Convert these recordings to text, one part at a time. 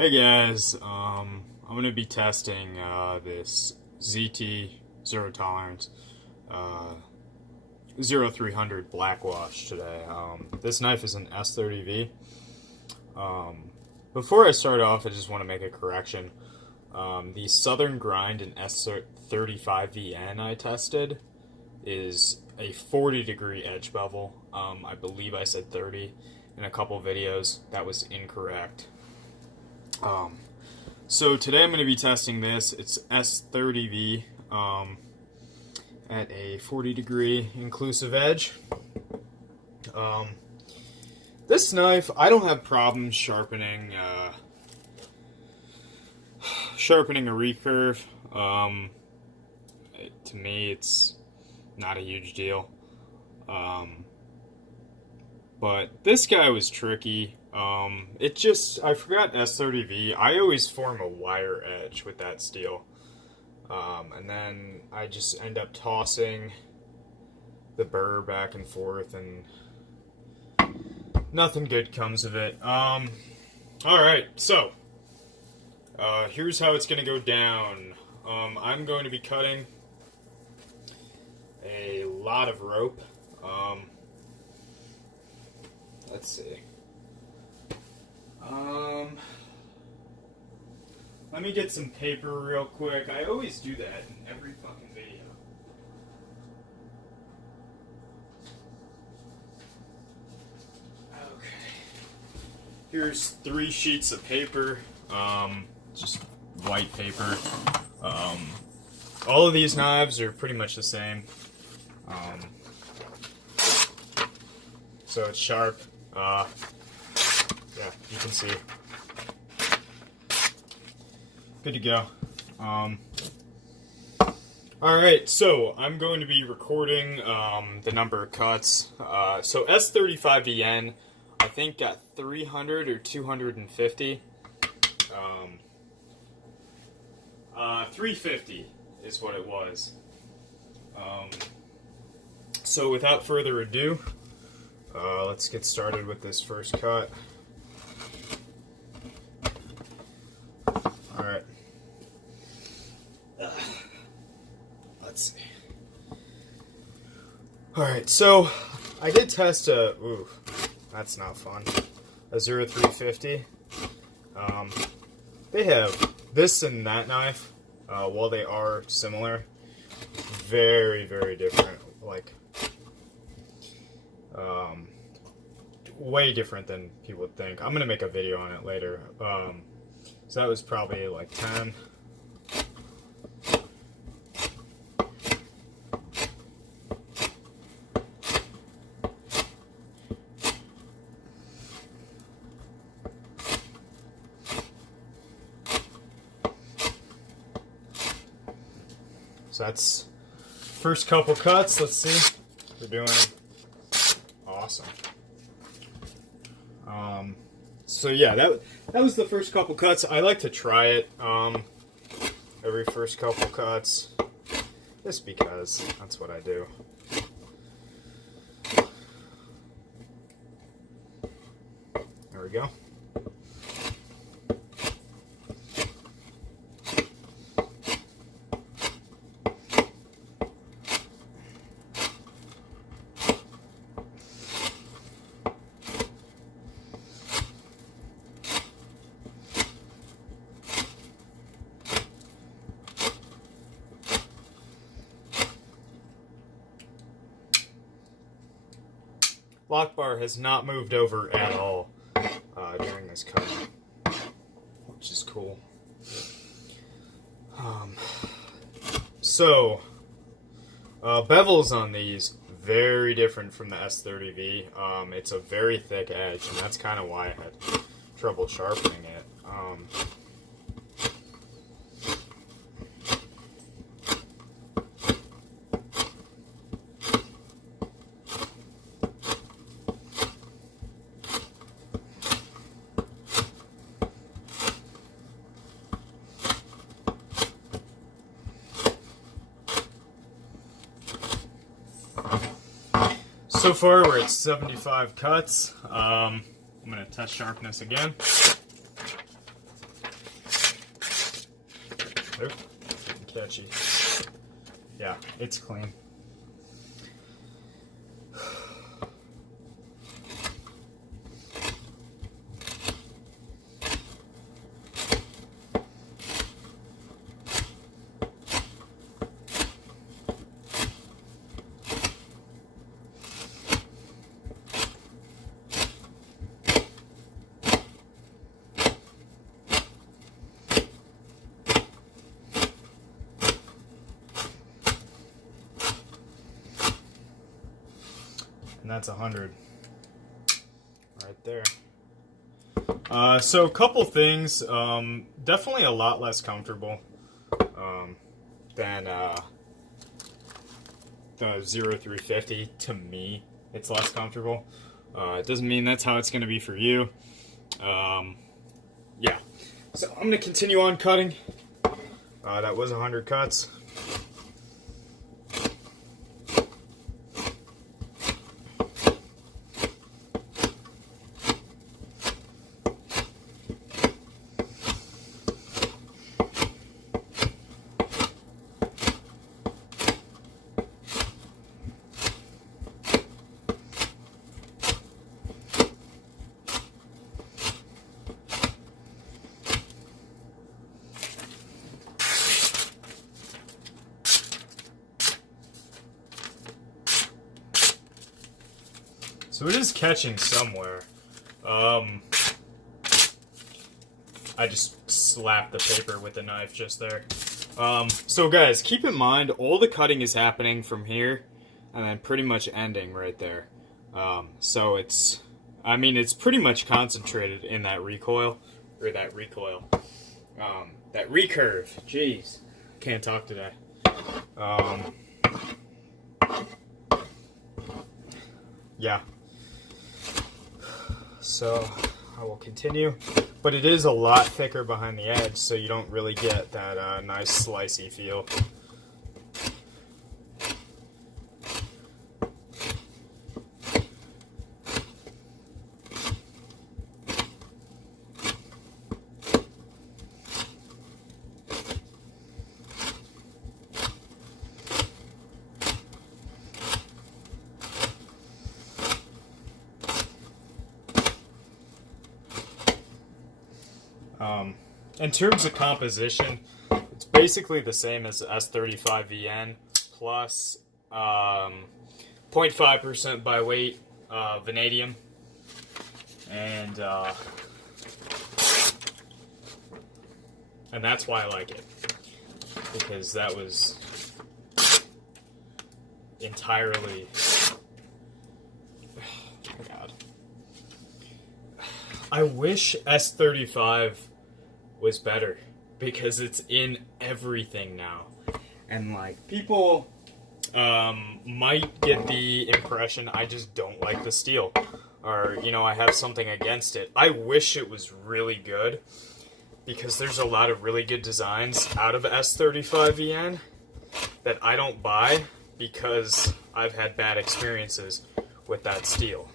Hey guys, I'm going to be testing this ZT Zero Tolerance 0300 Black Wash today. This knife is an S30v. Before I start off, I just want to make a correction. The Southern Grind and S30v I tested is a 40-degree edge bevel. I believe I said 30 in a couple videos. That was incorrect. So today I'm going to be testing this. It's S30v at a 40-degree inclusive edge. This knife, I don't have problems sharpening a recurve. To me, it's not a huge deal. But this guy was tricky. I forgot S30v. I always form a wire edge with that steel. And then I just end up tossing the burr back and forth, and nothing good comes of it. Alright, so here's how it's going to go down. I'm going to be cutting a lot of rope. Let's see. Let me get some paper real quick. I always do that in every fucking video. Okay. Here's 3 sheets of paper. Just white paper. All of these knives are pretty much the same. So it's sharp. Yeah, you can see. Good to go. Alright, so I'm going to be recording the number of cuts. So S35VN, I think got 300 or 250. 350 is what it was. So without further ado, let's get started with this first cut. Alright. Let's see. Alright, so I did test a... Ooh, that's not fun. A 0350. They have this and that knife, while they are similar, very, very different. Like, way different than people would think. I'm gonna make a video on it later. So that was probably like 10. So that's first couple cuts. Let's see. We're doing awesome. So yeah, that was the first couple cuts. I like to try it every first couple cuts, just because that's what I do. There we go. Lock bar has not moved over at all during this cut, which is cool. Bevels on these, very different from the S30v. It's a very thick edge, and that's kind of why I had trouble sharpening it. So far, we're at 75 cuts. I'm going to test sharpness again. Oop, getting catchy. Yeah, it's clean. And that's 100 right there. So a couple things, definitely a lot less comfortable than the 0350. To me, it's less comfortable. It doesn't mean that's how it's going to be for you. Yeah, so I'm going to continue on cutting. That was 100 cuts. So it is catching somewhere. I just slapped the paper with the knife just there. So guys, keep in mind, all the cutting is happening from here and then pretty much ending right there. So it's pretty much concentrated in that recoil, or that recurve. Jeez, can't talk today. Yeah. So I will continue, but it is a lot thicker behind the edge, so you don't really get that nice slicey feel. In terms of composition, it's basically the same as S30v plus 0.5% by weight vanadium, and that's why I like it, because that was entirely. Oh God, I wish S35 was better, because it's in everything now, and like people might get the impression I just don't like the steel, or I have something against it. I wish it was really good, because there's a lot of really good designs out of S35VN that I don't buy because I've had bad experiences with that steel.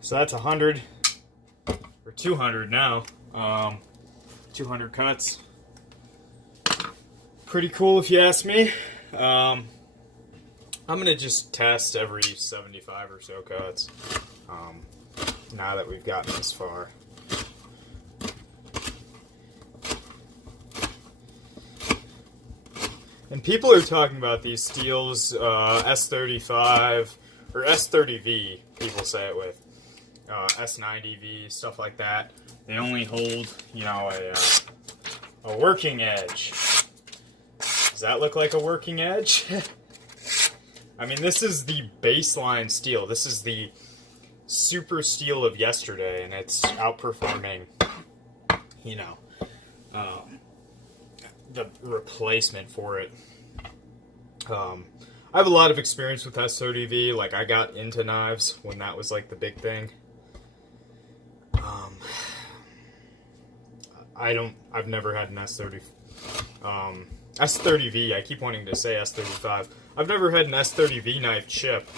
So that's 100, or 200 now, 200 cuts. Pretty cool if you ask me. I'm going to just test every 75 or so cuts, now that we've gotten this far. And people are talking about these steels, S35, or S30v, people say it with. S90v, stuff like that. They only hold, a working edge. Does that look like a working edge? I mean, this is the baseline steel. This is the super steel of yesterday, and it's outperforming, the replacement for it. I have a lot of experience with S30v. Like, I got into knives when that was like the big thing. I've never had an S30v. I keep wanting to say S35. I've never had an S30v knife chip.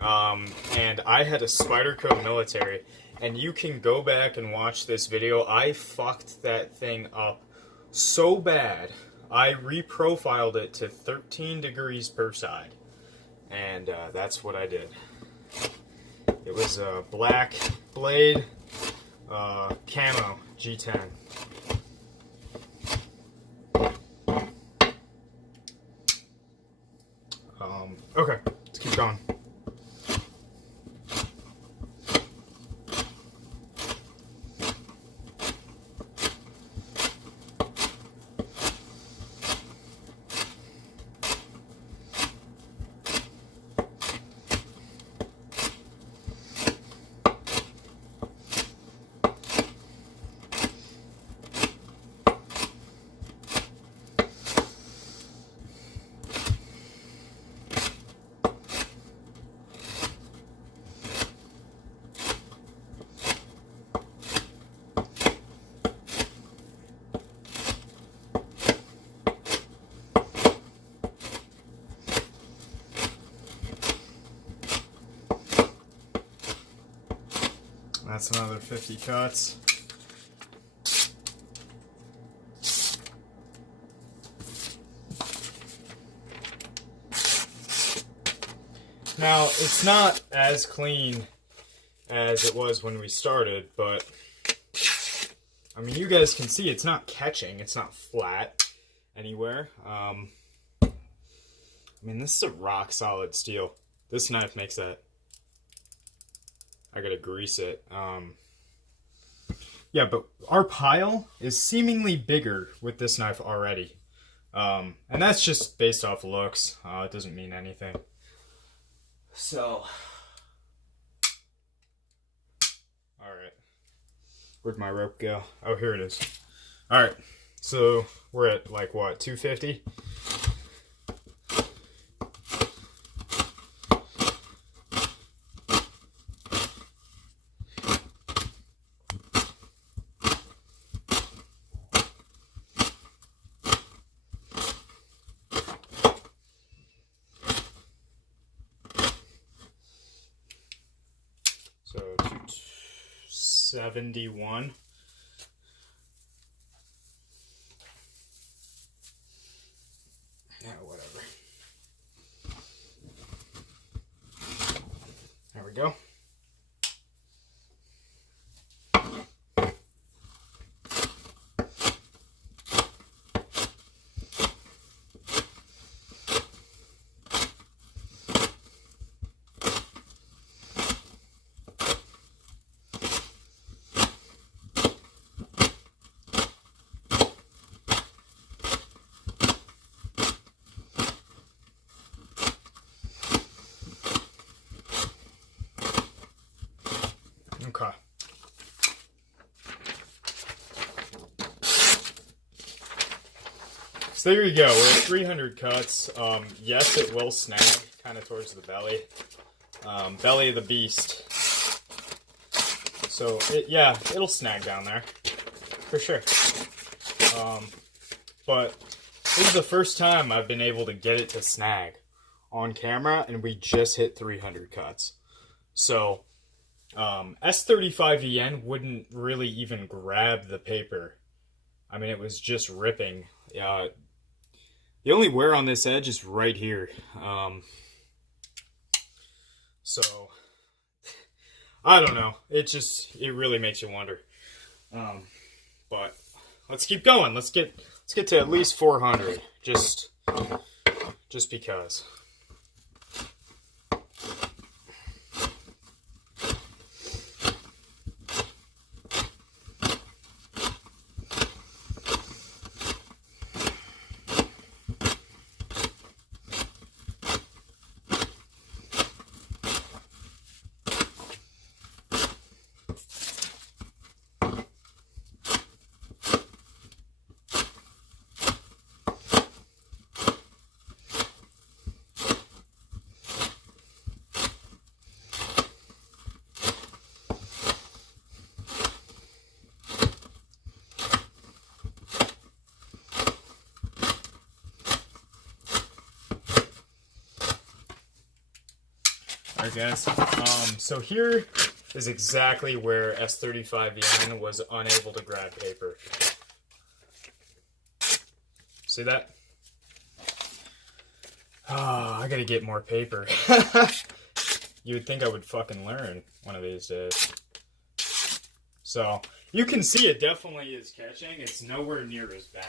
And I had a Spyderco Military, and you can go back and watch this video. I fucked that thing up so bad. I reprofiled it to 13 degrees per side, and that's what I did. It was a black blade, camo G10. Okay, let's keep going. That's another 50 cuts. Now, it's not as clean as it was when we started, but I mean, you guys can see it's not catching, it's not flat anywhere. I mean, this is a rock solid steel. This knife makes that. I gotta grease it. Yeah, but our pile is seemingly bigger with this knife already. And that's just based off looks. It doesn't mean anything. So, alright. Where'd my rope go? Oh, here it is. Alright, so we're at like what, 250? So 271. Yeah, whatever. There we go. Okay. So there you go. We're at 300 cuts. Yes, it will snag kind of towards the belly. Belly of the beast. So, yeah, it'll snag down there. For sure. But this is the first time I've been able to get it to snag on camera, and we just hit 300 cuts. So, S30v wouldn't really even grab the paper. I mean, it was just ripping. The only wear on this edge is right here. So, I don't know. It really makes you wonder. But let's keep going. Let's get to at least 400. Just because. Alright guys, so here is exactly where S30v was unable to grab paper. See that? Oh, I gotta get more paper. You would think I would fucking learn one of these days. So, you can see it definitely is catching. It's nowhere near as bad.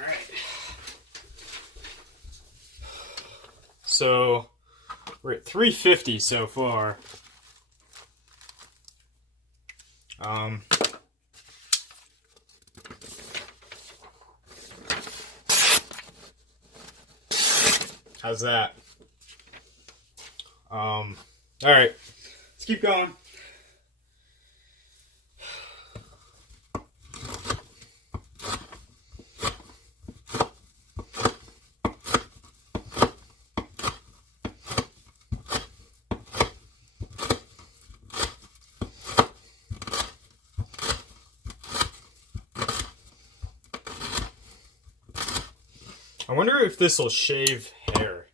Alright. So, we're at 350 so far. How's that? Alright, let's keep going. I wonder if this will shave hair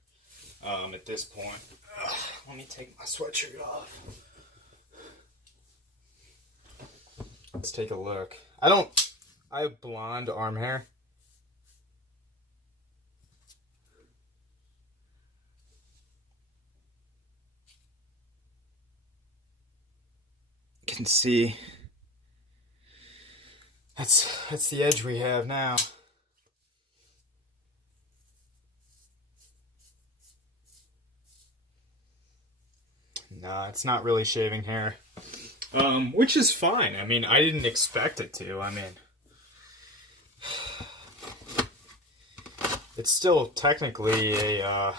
at this point. Ugh, let me take my sweatshirt off. Let's take a look. I have blonde arm hair. You can see that's the edge we have now. Nah, it's not really shaving hair. Which is fine. I mean, I didn't expect it to. I mean, it's still technically a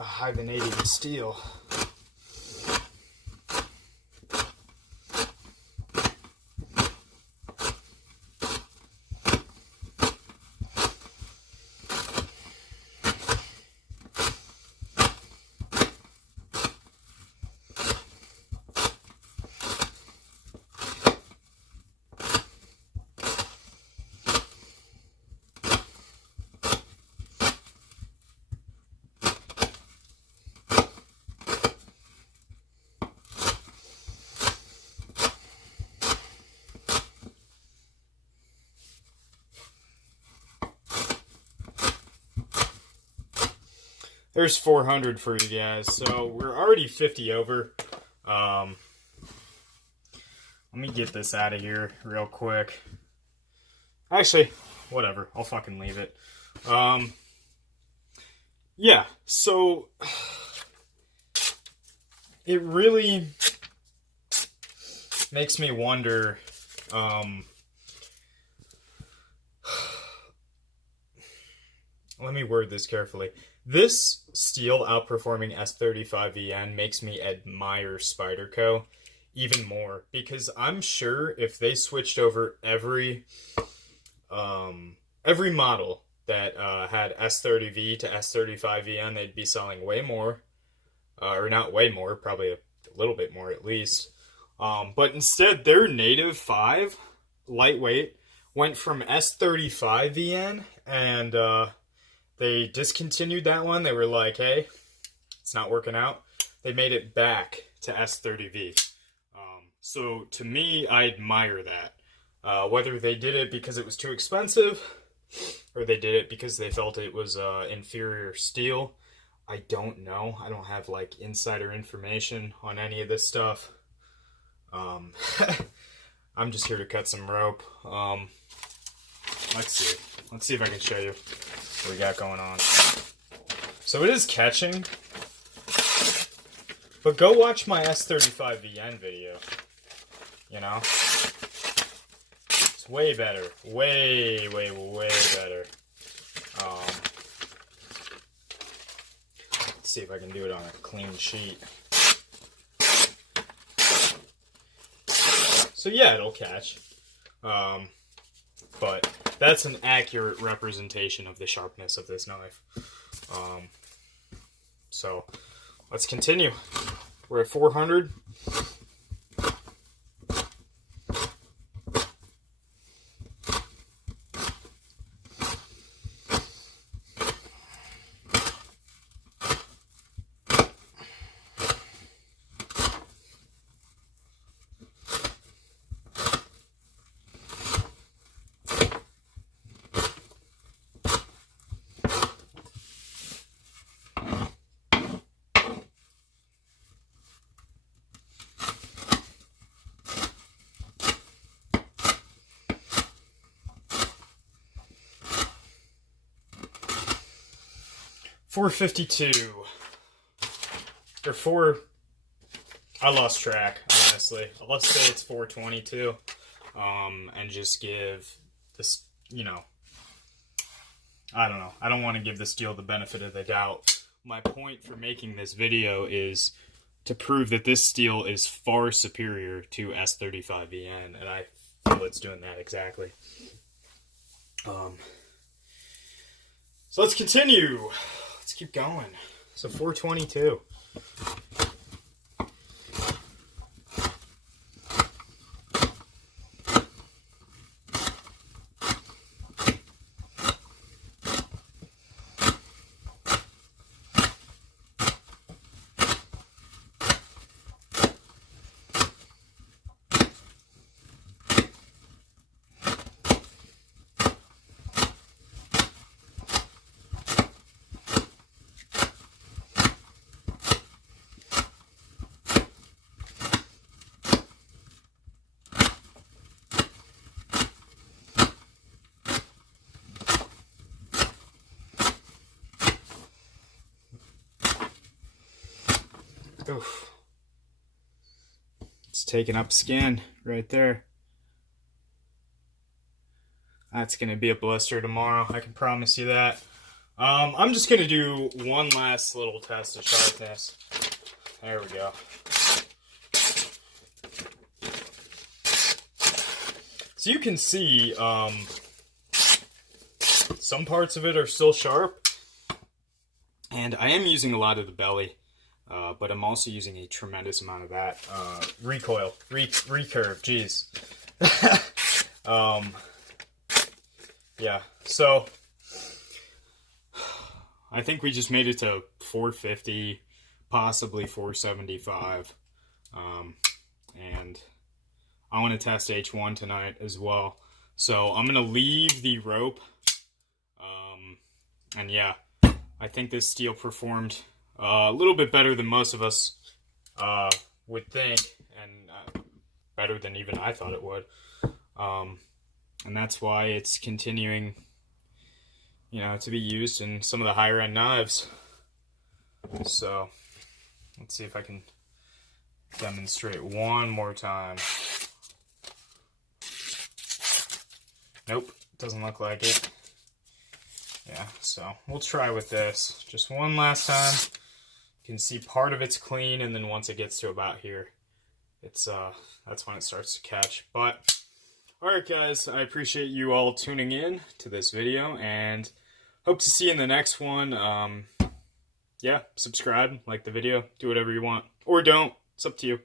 high vanadium steel. There's 400 for you guys, so we're already 50 over. Let me get this out of here real quick. Actually, whatever, I'll fucking leave it. Yeah, so it really makes me wonder, let me word this carefully. This steel outperforming S30v makes me admire Spyderco even more, because I'm sure if they switched over every model that had S30v to S35v, they'd be selling way more, or not way more, probably a little bit more at least. But instead, their native 5 lightweight went from S35vn, and they discontinued that one. They were like, hey, it's not working out. They made it back to S30v. So to me, I admire that. Whether they did it because it was too expensive, or they did it because they felt it was inferior steel, I don't know. I don't have like insider information on any of this stuff. I'm just here to cut some rope. Let's see if I can show you what we got going on. So it is catching, but go watch my S35vn video. You know, it's way better, way better. Let's see if I can do it on a clean sheet. So yeah, it'll catch. But that's an accurate representation of the sharpness of this knife. So let's continue. We're at 400. 452 or 4. I lost track, honestly. Let's say it's 422, and just give this, you know, I don't know. I don't want to give the steel the benefit of the doubt. My point for making this video is to prove that this steel is far superior to S30v, and I feel it's doing that exactly. So let's continue. Let's keep going. So 422. Oof. It's taking up skin right there. That's going to be a blister tomorrow. I can promise you that. I'm just going to do one last little test of sharpness. There we go. So you can see some parts of it are still sharp. And I am using a lot of the belly. But I'm also using a tremendous amount of that recurve, geez. Yeah, so I think we just made it to 450, possibly 475, and I want to test H1 tonight as well. So I'm going to leave the rope, and yeah, I think this steel performed a little bit better than most of us would think, and better than even I thought it would. And that's why it's continuing, you know, to be used in some of the higher end knives. So let's see if I can demonstrate one more time. Nope, doesn't look like it. Yeah, so we'll try with this just one last time. You can see part of it's clean, and then once it gets to about here, it's that's when it starts to catch. But alright guys, I appreciate you all tuning in to this video, and hope to see you in the next one. Yeah, subscribe, like the video, do whatever you want. Or don't, it's up to you.